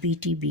PTB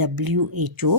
WHO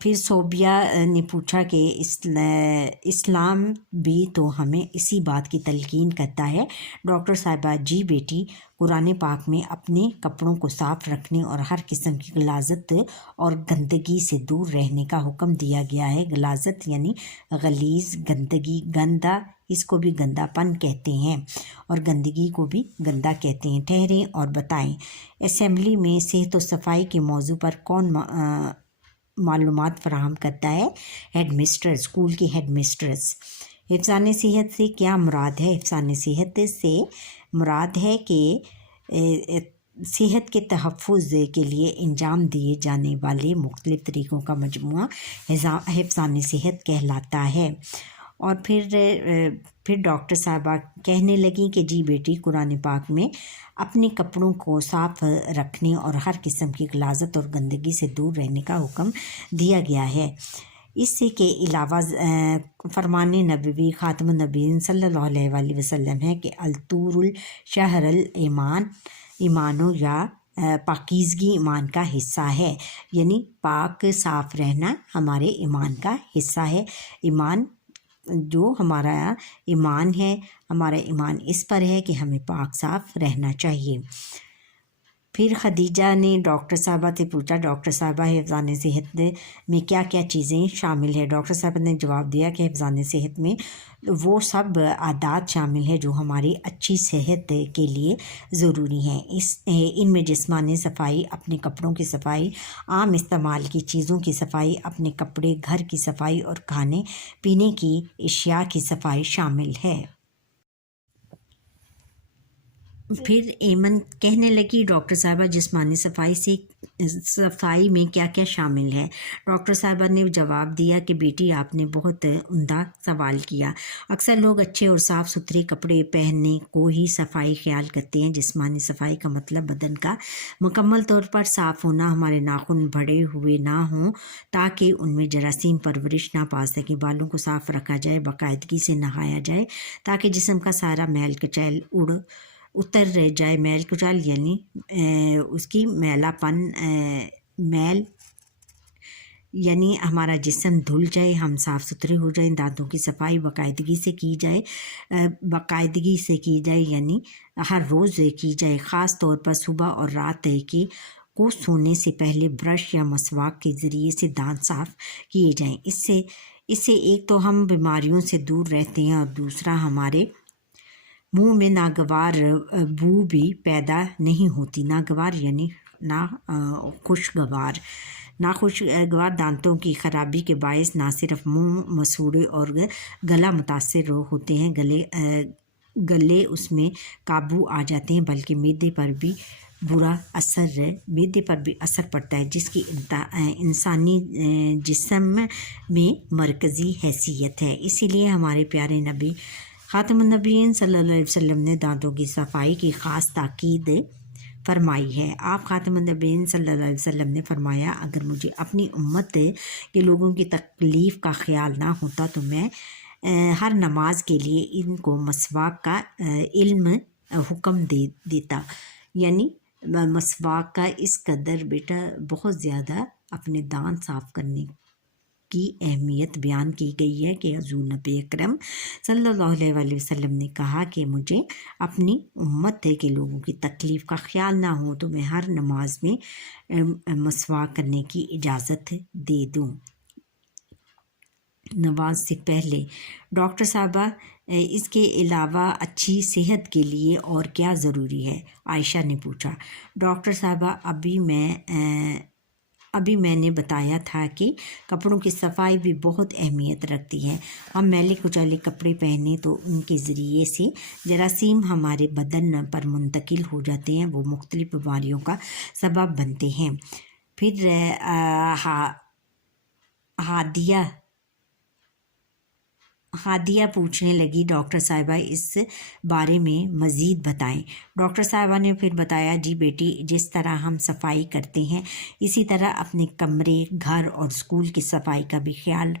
پھر صوبیہ نے پوچھا کہ اسلام بھی تو ہمیں اسی بات کی تلقین کرتا ہے۔ ڈاکٹر صاحبہ: جی بیٹی، قرآن پاک میں اپنے کپڑوں کو صاف رکھنے اور ہر قسم کی غلاظت اور گندگی سے دور رہنے کا حکم دیا گیا ہے۔ غلاظت یعنی غلیظ، گندگی، گندا، اس کو بھی گندا پن کہتے ہیں اور گندگی کو بھی گندا کہتے ہیں۔ ٹھہریں اور بتائیں، اسمبلی میں صحت و صفائی کے موضوع پر کون معلومات فراہم کرتا ہے؟ ہیڈ مسٹر، اسکول کی ہیڈ مسٹرس۔ حفظان صحت سے کیا مراد ہے؟ حفظان صحت سے مراد ہے کہ صحت کے تحفظ کے لیے انجام دیے جانے والے مختلف طریقوں کا مجموعہ حفظان صحت کہلاتا ہے۔ اور پھر ڈاکٹر صاحبہ کہنے لگیں کہ جی بیٹی، قرآن پاک میں اپنے کپڑوں کو صاف رکھنے اور ہر قسم کی غلاظت اور گندگی سے دور رہنے کا حکم دیا گیا ہے۔ اس کے علاوہ فرمان نبوی خاتم النبیین صلی اللہ علیہ وآلہ وسلم ہے کہ الطور الشہر ایمانو، یا پاکیزگی ایمان کا حصہ ہے، یعنی پاک صاف رہنا ہمارے ایمان کا حصہ ہے۔ ایمان جو ہمارا ایمان ہے، ہمارا ایمان اس پر ہے کہ ہمیں پاک صاف رہنا چاہیے۔ پھر خدیجہ نے ڈاکٹر صاحبہ سے پوچھا، ڈاکٹر صاحبہ حفظان صحت میں کیا کیا چیزیں شامل ہیں؟ ڈاکٹر صاحبہ نے جواب دیا کہ حفظان صحت میں وہ سب عادات شامل ہیں جو ہماری اچھی صحت کے لیے ضروری ہیں۔ ان میں جسمانی صفائی، اپنے کپڑوں کی صفائی، عام استعمال کی چیزوں کی صفائی، اپنے کپڑے، گھر کی صفائی اور کھانے پینے کی اشیاء کی صفائی شامل ہے۔ پھر ایمن کہنے لگی، ڈاکٹر صاحبہ جسمانی صفائی میں کیا کیا شامل ہے؟ ڈاکٹر صاحبہ نے جواب دیا کہ بیٹی، آپ نے بہت عمدہ سوال کیا۔ اکثر لوگ اچھے اور صاف ستھرے کپڑے پہننے کو ہی صفائی خیال کرتے ہیں۔ جسمانی صفائی کا مطلب بدن کا مکمل طور پر صاف ہونا، ہمارے ناخن بڑھے ہوئے نہ ہوں تاکہ ان میں جراثیم پرورش نہ پا سکیں، بالوں کو صاف رکھا جائے، باقاعدگی سے نہایا جائے تاکہ جسم کا سارا میل کچیل اتر جائے۔ میل کچال یعنی اس کی میلا پن، میل یعنی ہمارا جسم دھل جائے، ہم صاف ستھرے ہو جائیں۔ دانتوں کی صفائی باقاعدگی سے کی جائے یعنی ہر روز کی جائے، خاص طور پر صبح اور رات کو سونے سے پہلے برش یا مسواک کے ذریعے سے دانت صاف کیے جائیں۔ اس سے ایک تو ہم بیماریوں سے دور رہتے ہیں اور دوسرا ہمارے منہ میں ناگوار بو بھی پیدا نہیں ہوتی۔ ناگوار یعنی ناخوشگوار دانتوں کی خرابی کے باعث نہ صرف منہ مسوڑے اور گلا متاثر ہوتے ہیں، گلے اس میں قابو آ جاتے ہیں، بلکہ معدے پر بھی اثر پڑتا ہے، جس کی انسانی جسم میں مرکزی حیثیت ہے۔ اسی لیے ہمارے پیارے نبی خاتم النبیین صلی اللہ علیہ وسلم نے دانتوں کی صفائی کی خاص تاکید فرمائی ہے۔ آپ خاتم النبیین صلی اللہ علیہ وسلم نے فرمایا، اگر مجھے اپنی امت کے لوگوں کی تکلیف کا خیال نہ ہوتا تو میں ہر نماز کے لیے ان کو مسواک کا حکم دیتا، یعنی مسواک کا اس قدر بیٹا بہت زیادہ اپنے دانت صاف کرنے کی اہمیت بیان کی گئی ہے کہ حضور نبی اکرم صلی اللہ علیہ وآلہ وسلم نے کہا کہ مجھے اپنی امت کے لوگوں کی تکلیف کا خیال نہ ہو تو میں ہر نماز میں مسواک کرنے کی اجازت دے دوں۔ نماز سے پہلے ڈاکٹر صاحبہ اس کے علاوہ اچھی صحت کے لیے اور کیا ضروری ہے؟ عائشہ نے پوچھا۔ ڈاکٹر صاحبہ ابھی میں نے بتایا تھا کہ کپڑوں کی صفائی بھی بہت اہمیت رکھتی ہے۔ ہم میلے کچیلے کپڑے پہنے تو ان کے ذریعے سے جراثیم ہمارے بدن پر منتقل ہو جاتے ہیں، وہ مختلف بیماریوں کا سبب بنتے ہیں۔ پھر ہادیہ پوچھنے لگی، ڈاکٹر صاحبہ اس بارے میں مزید بتائیں۔ ڈاکٹر صاحبہ نے پھر بتایا، جی بیٹی، جس طرح ہم صفائی کرتے ہیں اسی طرح اپنے کمرے، گھر اور اسکول کی صفائی کا بھی خیال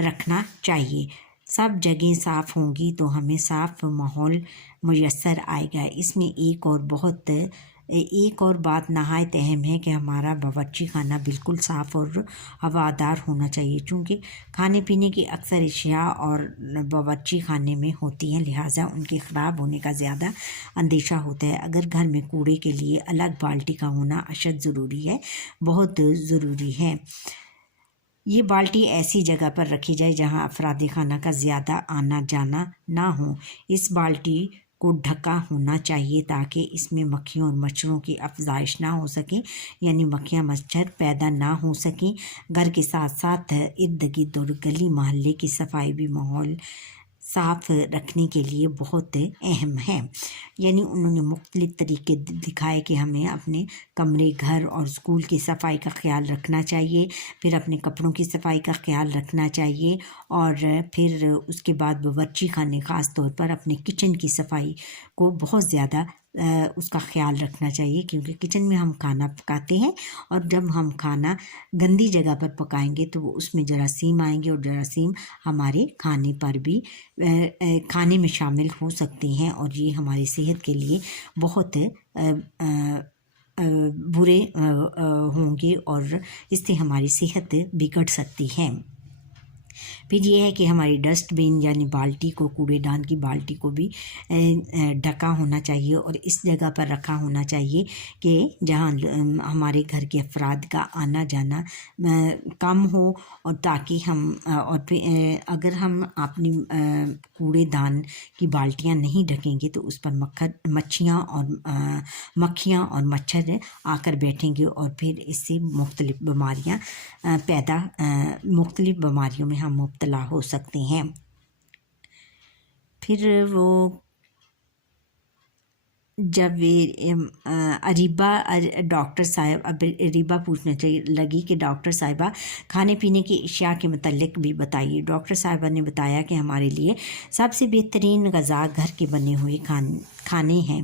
رکھنا چاہیے۔ سب جگہیں صاف ہوں گی تو ہمیں صاف ماحول میسر آئے گا۔ اس میں ایک اور بہت ایک اور بات نہایت اہم ہے کہ ہمارا باورچی خانہ بالکل صاف اور ہوادار ہونا چاہیے، چونکہ کھانے پینے کی اکثر اشیاء اور باورچی خانے میں ہوتی ہیں، لہٰذا ان کے خراب ہونے کا زیادہ اندیشہ ہوتا ہے۔ اگر گھر میں کوڑے کے لیے الگ بالٹی کا ہونا اشد ضروری ہے، بہت ضروری ہے۔ یہ بالٹی ایسی جگہ پر رکھی جائے جہاں افراد خانہ کا زیادہ آنا جانا نہ ہو۔ اس بالٹی کو ڈھکا ہونا چاہیے تاکہ اس میں مکھیوں اور مچھروں کی افزائش نہ ہو سکے، یعنی مکھیاں مچھر پیدا نہ ہو سکیں۔ گھر کے ساتھ ساتھ ارد گرد اور گلی محلے کی صفائی بھی ماحول صاف رکھنے کے لیے بہت اہم ہے۔ یعنی انہوں نے مختلف طریقے دکھائے کہ ہمیں اپنے کمرے، گھر اور اسکول کی صفائی کا خیال رکھنا چاہیے، پھر اپنے کپڑوں کی صفائی کا خیال رکھنا چاہیے، اور پھر اس کے بعد باورچی خانے خاص طور پر اپنے کچن کی صفائی کو بہت زیادہ اس کا خیال رکھنا چاہیے، کیونکہ کچن میں ہم کھانا پکاتے ہیں، اور جب ہم کھانا گندی جگہ پر پکائیں گے تو اس میں جراثیم آئیں گے، اور جراثیم ہمارے کھانے پر بھی کھانے میں شامل ہو سکتے ہیں، اور یہ ہماری صحت کے لیے بہت برے ہوں گے، اور اس سے ہماری صحت بگڑ سکتی ہے۔ پھر یہ ہے کہ ہماری ڈسٹ بین یعنی بالٹی کو، کوڑے دان کی بالٹی کو بھی ڈھکا ہونا چاہیے، اور اس جگہ پر رکھا ہونا چاہیے کہ جہاں ہمارے گھر کے افراد کا آنا جانا کم ہو، اور تاکہ ہم اور اگر ہم اپنی کوڑے دان کی بالٹیاں نہیں ڈھکیں گے تو اس پر مکھیاں اور مچھر آ کر بیٹھیں گے، اور پھر اس سے مختلف بیماریوں میں ہم مبتلا ہو سکتے ہیں۔ پھر وہ جب اریبہ پوچھنے لگی کہ ڈاکٹر صاحبہ کھانے پینے کی اشیاء کے متعلق بھی بتائیے۔ ڈاکٹر صاحبہ نے بتایا کہ ہمارے لیے سب سے بہترین غذا گھر کے بنے ہوئے کھانے ہیں۔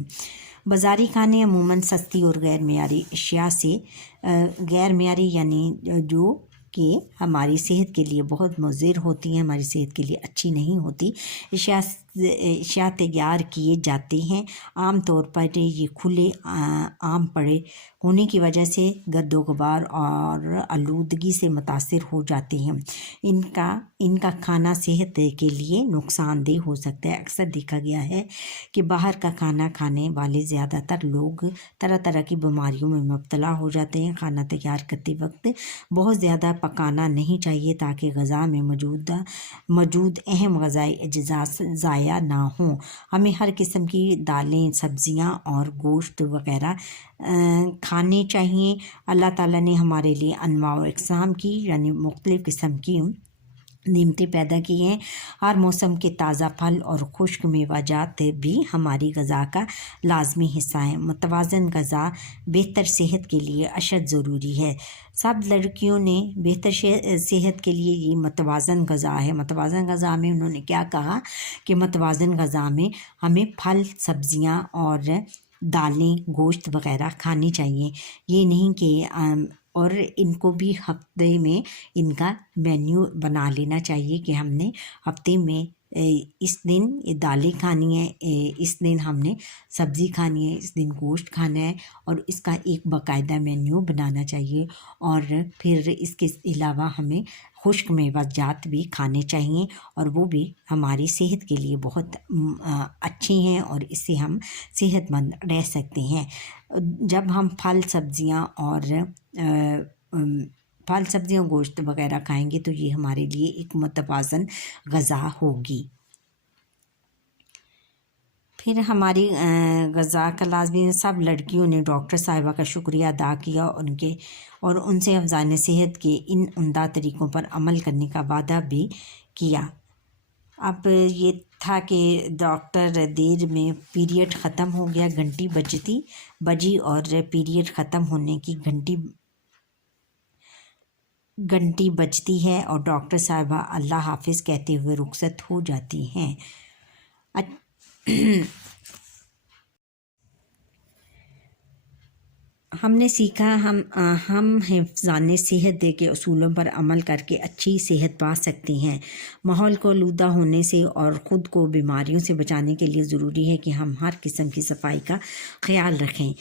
بازاری کھانے عموماً سستی اور غیر معیاری اشیاء سے غیر معیاری یعنی جو کہ ہماری صحت کے لیے بہت مضر ہوتی ہیں، ہماری صحت کے لیے اچھی نہیں ہوتی، اشیاء تیار کیے جاتے ہیں۔ عام طور پر یہ کھلے عام پڑے ہونے کی وجہ سے گرد و غبار اور آلودگی سے متاثر ہو جاتے ہیں۔ ان کا کھانا صحت کے لیے نقصان دہ ہو سکتا ہے۔ اکثر دیکھا گیا ہے کہ باہر کا کھانا کھانے والے زیادہ تر لوگ طرح طرح کی بیماریوں میں مبتلا ہو جاتے ہیں۔ کھانا تیار کرتے وقت بہت زیادہ پکانا نہیں چاہیے تاکہ غذا میں موجود اہم غذائی اجزاء ضائع نہ ہوں۔ ہمیں ہر قسم کی دالیں، سبزیاں اور گوشت وغیرہ کھانے چاہیے۔ اللہ تعالیٰ نے ہمارے لیے انواع و اقسام کی یعنی مختلف قسم کی نعمتیں پیدا کی ہیں۔ ہر موسم کے تازہ پھل اور خشک میوہ جات بھی ہماری غذا کا لازمی حصہ ہیں۔ متوازن غذا بہتر صحت کے لیے اشد ضروری ہے۔ سب لڑکیوں نے بہتر صحت کے لیے یہ متوازن غذا ہے۔ متوازن غذا میں انہوں نے کیا کہا کہ متوازن غذا میں ہمیں پھل، سبزیاں اور دالیں، گوشت وغیرہ کھانی چاہیے۔ یہ نہیں کہ اور ان کو بھی ہفتے میں ان کا مینیو بنا لینا چاہیے کہ ہم نے ہفتے میں اس دن یہ دالیں کھانی ہے، اس دن ہم نے سبزی کھانی ہے، اس دن گوشت کھانا ہے، اور اس کا ایک باقاعدہ مینیو بنانا چاہیے۔ اور پھر اس کے علاوہ ہمیں خشک میوہ جات بھی کھانے چاہیے، اور وہ بھی ہماری صحت کے لیے بہت اچھی ہیں، اور اس سے ہم صحت مند رہ سکتے ہیں۔ جب ہم پھل سبزیاں گوشت وغیرہ کھائیں گے تو یہ ہمارے لیے ایک متوازن غذا ہوگی۔ پھر ہماری غذا کا لازمی سب لڑکیوں نے ڈاکٹر صاحبہ کا شکریہ ادا کیا اور ان سے افزائش صحت کے ان عمدہ طریقوں پر عمل کرنے کا وعدہ بھی کیا۔ اب یہ تھا کہ ڈاکٹر دیر میں پیریڈ ختم ہو گیا، گھنٹی بجی اور پیریڈ ختم ہونے کی گھنٹی بجتی ہے اور ڈاکٹر صاحبہ اللہ حافظ کہتے ہوئے رخصت ہو جاتی ہیں۔ ہم نے سیکھا ہم حفظان صحت کے اصولوں پر عمل کر کے اچھی صحت پا سکتے ہیں۔ ماحول کو آلودہ ہونے سے اور خود کو بیماریوں سے بچانے کے لیے ضروری ہے کہ ہم ہر قسم کی صفائی کا خیال رکھیں۔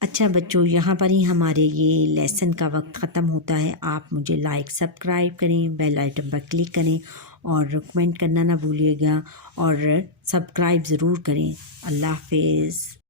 اچھا بچوں، یہاں پر ہی ہمارے یہ لیسن کا وقت ختم ہوتا ہے. آپ مجھے لائک سبسکرائب کریں، بیل آئٹم پر کلک کریں اور کمنٹ کرنا نہ بھولیے گا اور سبسکرائب ضرور کریں. اللہ حافظ.